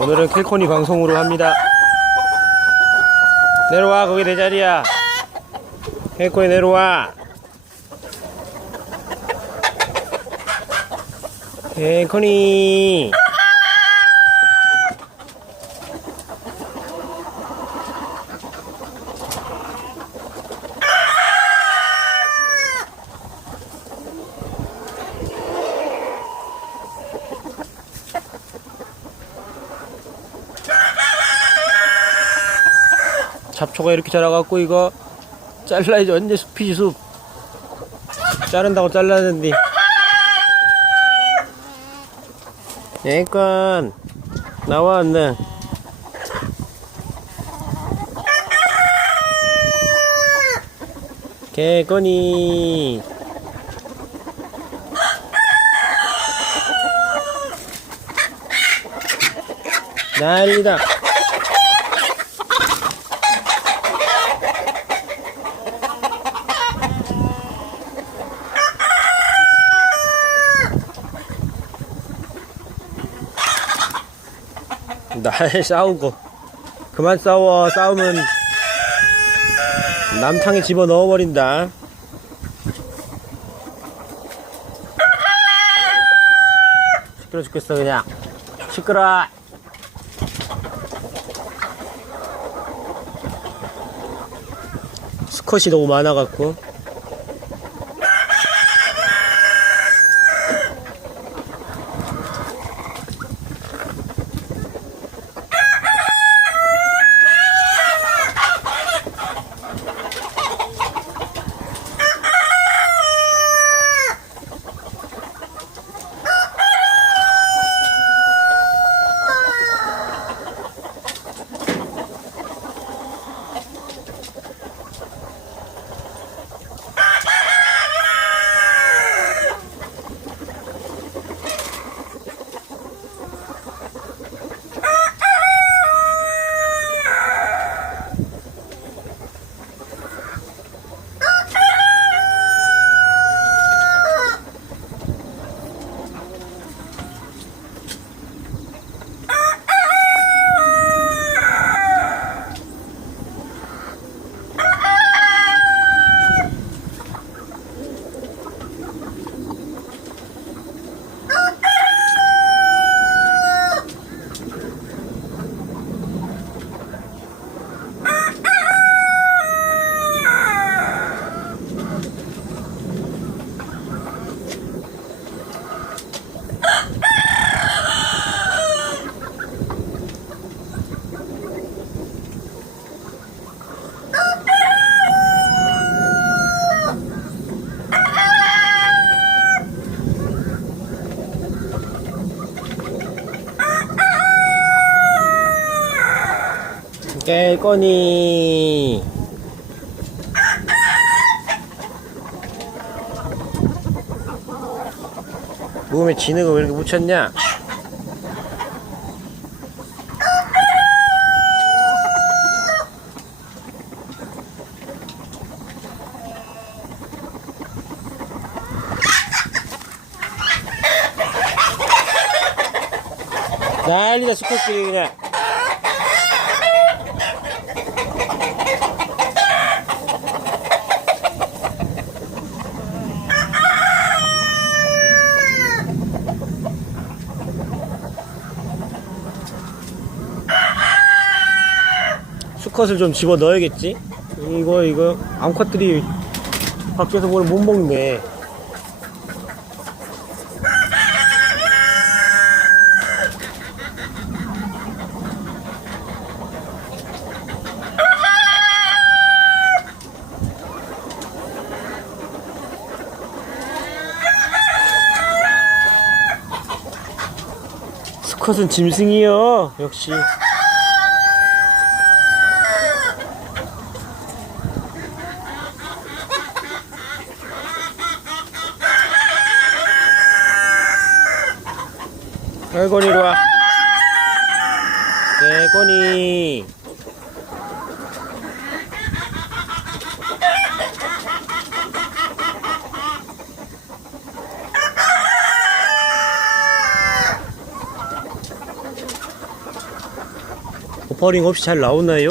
오늘은 캘코니 방송으로 합니다. 내려와, 거기 내 자리야. 캘코니 내려와. 캘코니. 잡초가 이렇게 자라갖고 이거 잘라야지. 언제 숲이지 숲 자른다고 잘라는데 얘건 나와 안돼 개건이. 난리다 날 싸우고. 그만 싸워. 싸우면 남탕에 집어 넣어버린다. 시끄러 죽겠어 그냥. 시끄러. 수컷이 너무 많아갖고 깰 거니 몸에 진흙을 왜 이렇게 묻혔냐? 난리다 시켰끼리 그냥 수컷을 좀 집어 넣어야겠지? 이거, 이거, 암컷들이 밖에서 뭘 못 먹네. 수컷은 짐승이요, 역시. 이리 와. 개건이. 버퍼링 없이 잘 나오나요?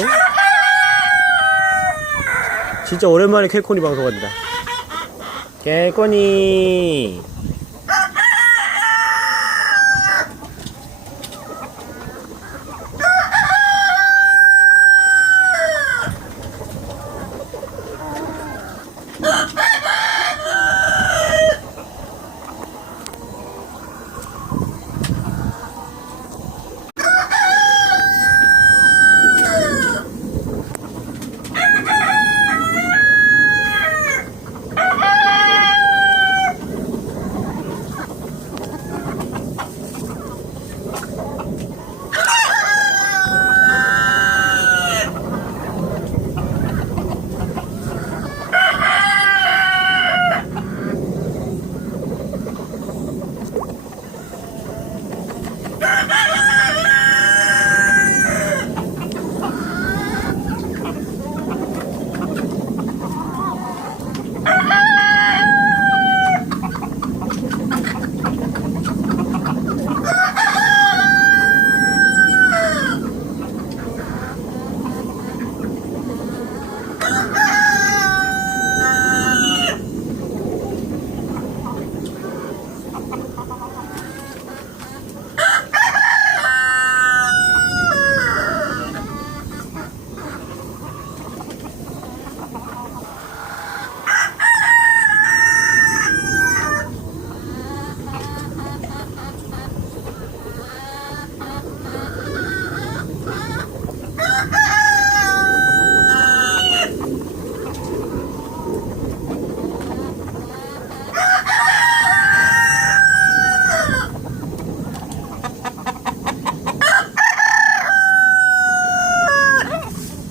진짜 오랜만에 캘코니 방송한다. 캘코니.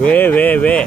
왜, 왜, 왜?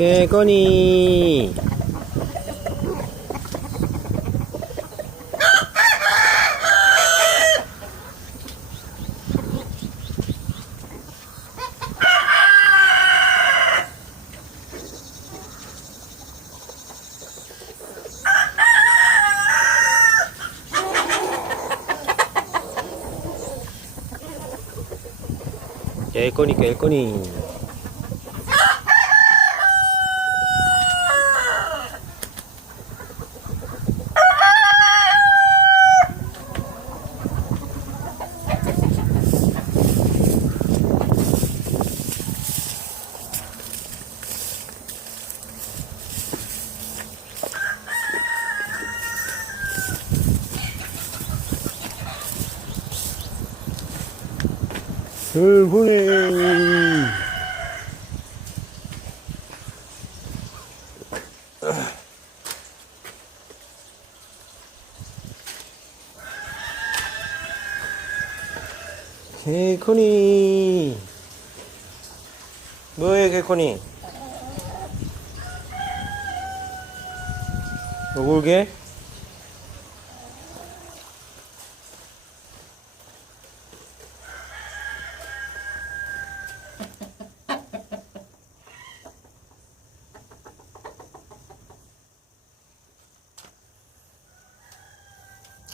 개건이. 개건이, 개건이. 얼굴이. 개코니 뭐해 개코니 너 울게?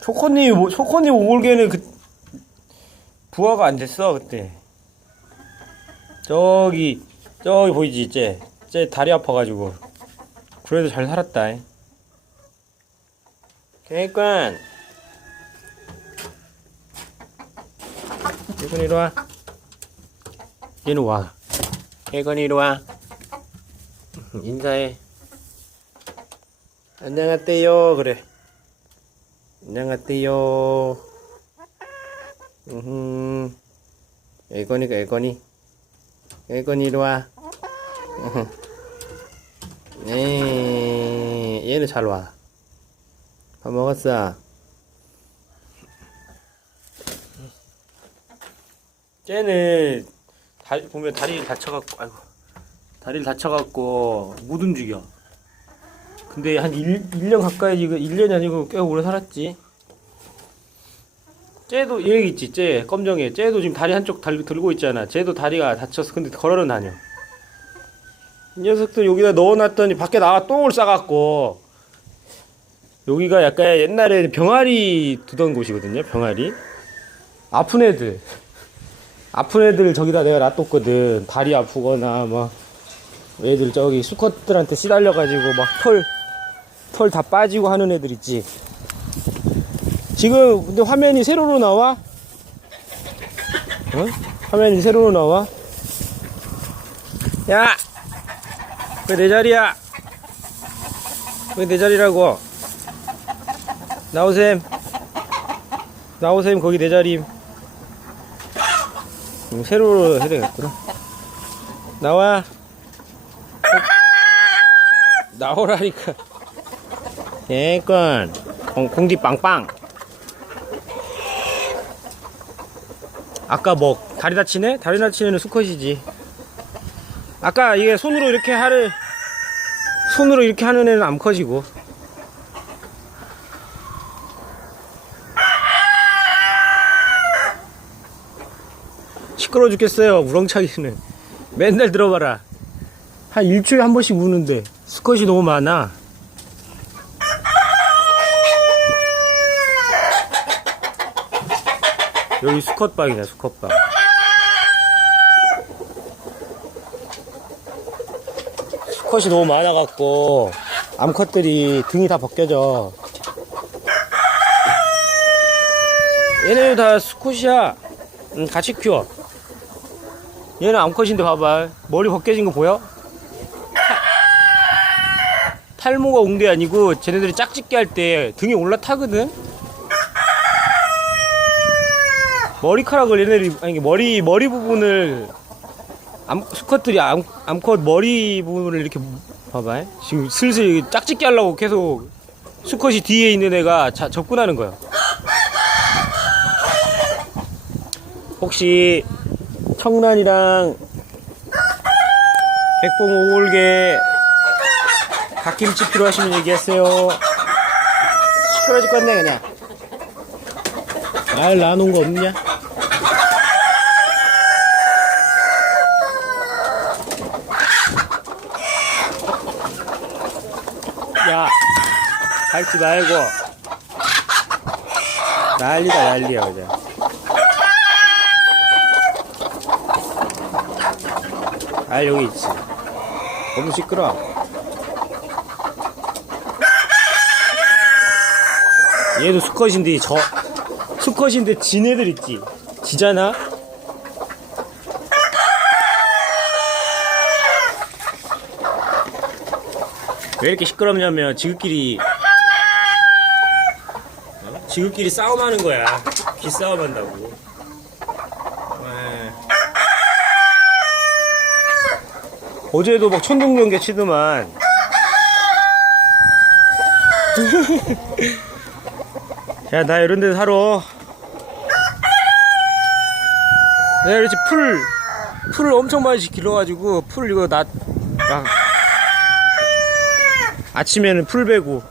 초코님, 뭐- 초코님 오골개는 그, 부화가 안 됐어, 그때. 저기, 저기 보이지, 쟤. 쟤 다리 아파가지고. 그래도 잘 살았다. 이. 개관. 개건 이리 와. 얘는 와. 개건 이리 와. 인사해. 안녕하세요. 그래. 안녕하세요. 음, 애건이가 애건이. 애건이 이리 와. 네, 얘는 잘 와. 밥 먹었어. 쟤는 다리 보면 다리를 다쳐갖고, 아이고, 다리를 다쳐갖고 못 움직여. 근데 한 1, 1년 가까이 지금 1년이 아니고 꽤 오래 살았지. 쟤도 얘 있지, 쟤 검정애. 쟤도 지금 다리 한쪽 달, 들고 있잖아. 쟤도 다리가 다쳐서 근데 걸어는 다녀. 이 녀석들 여기다 넣어놨더니 밖에 나가 똥을 싸갖고 여기가 약간 옛날에 병아리 두던 곳이거든요. 병아리. 아픈 애들. 아픈 애들 저기다 내가 놔뒀거든. 다리 아프거나 막 애들 저기 수컷들한테 씨달려가지고 막 털 털 다 빠지고 하는 애들 있지. 지금 근데 화면이 세로로 나와? 어? 화면이 세로로 나와? 야! 왜 내 자리야? 왜 내 자리라고? 나오셈. 나오셈, 거기 내 자리. 음, 세로로 해야 되겠구나. 나와. 어? 나오라니까. 예건. 공, 공디 빵빵. 아까 뭐, 다리 다치네? 다리 다치는 수컷이지. 아까 이게 손으로 이렇게 하는 손으로 이렇게 하는 애는 암컷이고 시끄러워 죽겠어요 우렁차기는 맨날 들어봐라 한 일주일에 한 번씩 우는데 수컷이 너무 많아 여기 수컷방이야 수컷방 수컷이 너무 많아갖고 암컷들이 등이 다 벗겨져. 얘네도 다 수컷이야. 응, 같이 키워. 얘는 암컷인데 봐봐 머리 벗겨진 거 보여? 탈모가 온 게 아니고 쟤네들이 짝짓기 할 때 등에 올라타거든 머리카락을 얘네들이 아니 머리 머리 부분을 암, 수컷들이 암, 암컷 머리 부분을 이렇게 봐봐 지금 슬슬 짝짓기 하려고 계속 수컷이 뒤에 있는 애가 자, 접근하는 거야. 혹시 청란이랑 백봉 오골개 갓김치 필요하시면 얘기하세요. 시끄러 죽겠네 그냥. 알 나눈 거 없냐? 야, 밟지 말고. 난리다, 난리야, 그냥. 알 여기 있지. 너무 시끄러. 얘도 수컷인데, 저, 수컷인데 지네들 있지. 지잖아? 왜 이렇게 시끄럽냐면 지극끼리 어? 지극끼리 싸움하는 거야. 기싸움 한다고. 네. 어제도 막 천둥번개 치더만. 야 나 이런 데 살아 내가 이렇게 풀 풀을 엄청 많이 길러가지고 풀 이거 나 막 아침에는 풀 베고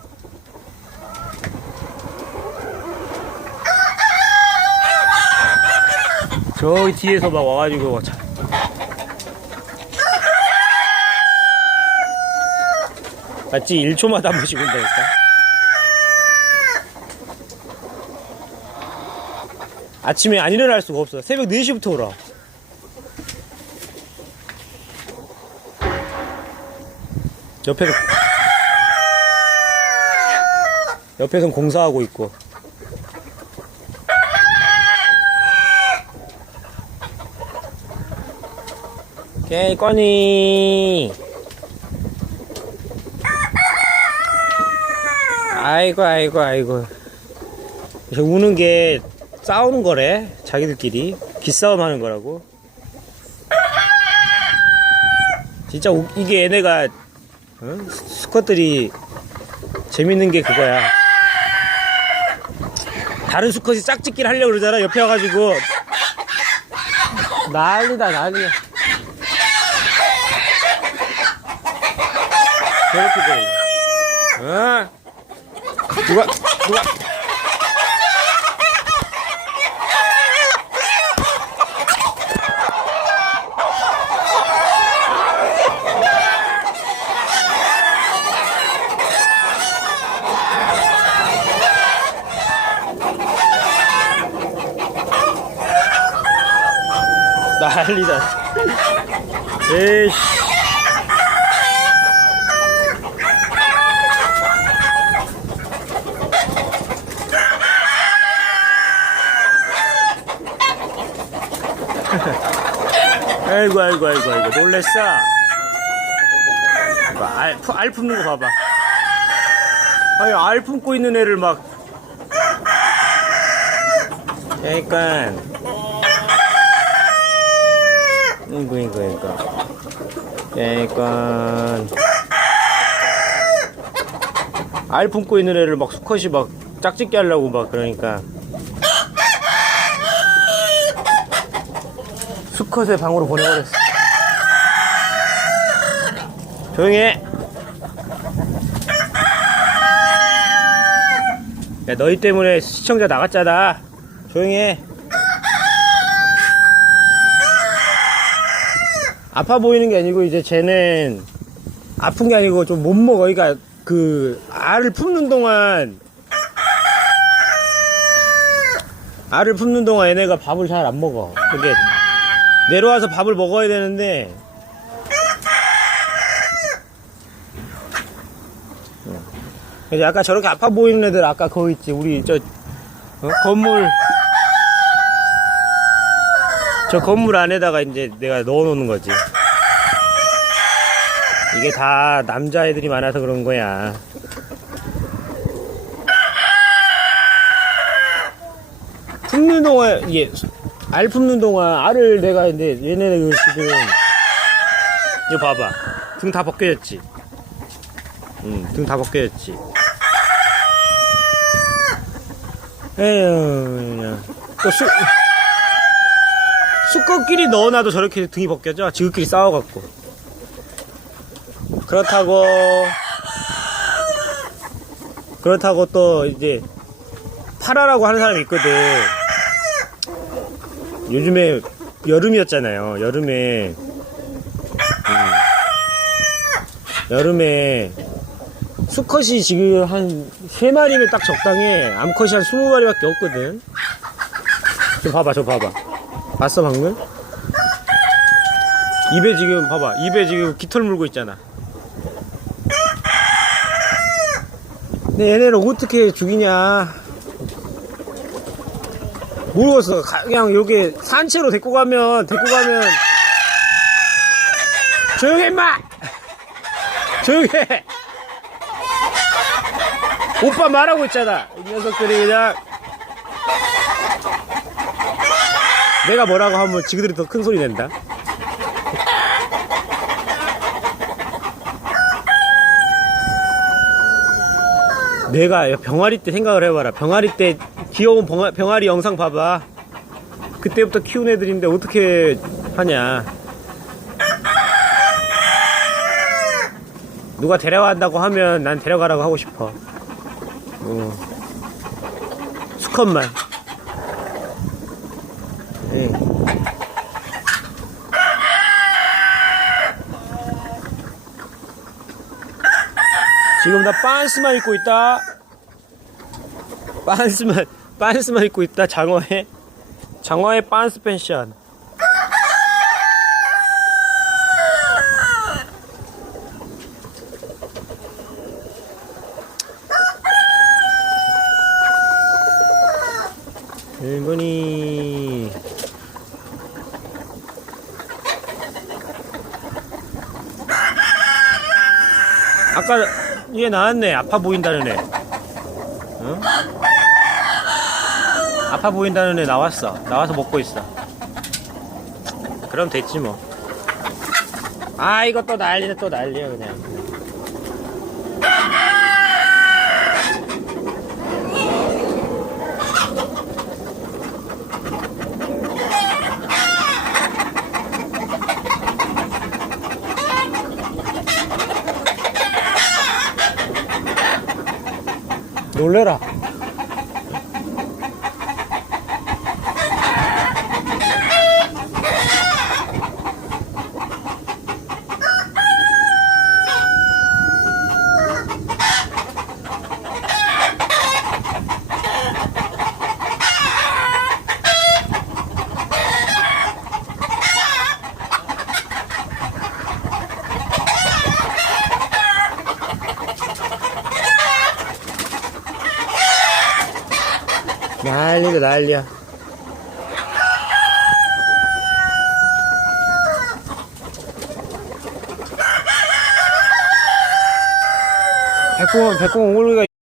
저기 뒤에서 막 와가지고 막 차- 맞지? 1초마다 한 번씩 온다니까. 아침에 안 일어날 수가 없어. 새벽 4시부터 오라. 옆에서 옆에선 공사하고 있고 오케이 꺼니. 아이고 아이고 아이고. 우는 게 싸우는 거래 자기들끼리. 기싸움 하는 거라고. 진짜 우- 이게 얘네가 어? 수컷들이 재밌는 게 그거야. 다른 수컷이 짝짓기를 하려고 그러잖아 옆에 와가지고. 난리다 난리야 저렇게 돼. 어? 누가 누가? 난리다. 에이씨 아이고 아이고 아이고 아이고 놀랬어. 봐, 알, 푸- 알 품는 거 봐봐. 아니 알 품고 있는 애를 막. 그러니까. 이거 이거 이거 그러니까. 알 품고 있는 애를 막 수컷이 막 짝짓기 하려고 막 그러니까 수컷의 방으로 보내버렸어. 조용히 해. 야 너희 때문에 시청자 나갔잖아. 조용히 해. 아파 보이는 게 아니고 이제 쟤는 아픈 게 아니고 좀 못 먹어. 그러니까 그 알을 품는 동안 알을 품는 동안 얘네가 밥을 잘 안 먹어. 그게 내려와서 밥을 먹어야 되는데. 그래서 아까 저렇게 아파 보이는 애들 아까 거기 있지? 우리 저 어? 건물. 저 건물 안에다가 이제 내가 넣어 놓는 거지. 이게 다 남자애들이 많아서 그런 거야. 동안 이게 알 품는 동안 알을 내가 이제 얘네들 지금 이거 봐봐. 등 다 벗겨졌지? 응등 다 벗겨졌지. 에휴 또 수, 수컷끼리 넣어놔도 저렇게 등이 벗겨져? 지그끼리 싸워갖고. 그렇다고 그렇다고 또 이제 팔아라고 하는 사람이 있거든 요즘에 여름이었잖아요. 여름에. 음, 여름에 수컷이 지금 한 3마리면 딱 적당해. 암컷이 한 20마리밖에 없거든. 저 봐봐 저 봐봐. 봤어 방금? 입에 지금 봐봐. 입에 지금 깃털 물고 있잖아. 근데 얘네를 어떻게 죽이냐 모르겠어 가- 그냥 여기 산채로 데리고 가면 데리고 가면. 조용히 임마! 조용히 해! 오빠 말하고 있잖아. 이 녀석들이 그냥. 내가 뭐라고 하면 지그들이 더 큰 소리 낸다? 내가 병아리 때 생각을 해봐라. 병아리 때 귀여운 병아, 병아리 영상 봐봐. 그때부터 키운 애들인데 어떻게 하냐. 누가 데려간다고 하면 난 데려가라고 하고 싶어. 어. 수컷만. 예. 지금 나 빤스만 입고 있다. 빤스만. 빤스만 입고 있다. 장어의 장어의 빤스 펜션. 일본이 아까 얘 나왔네 아파 보인다는 애 응? 아파 보인다는 애 나왔어. 나와서 먹고 있어. 그럼 됐지 뭐 아 이거 또 난리네 또 난리야 그냥. 놀래라 난리야 백공 백공 오글이가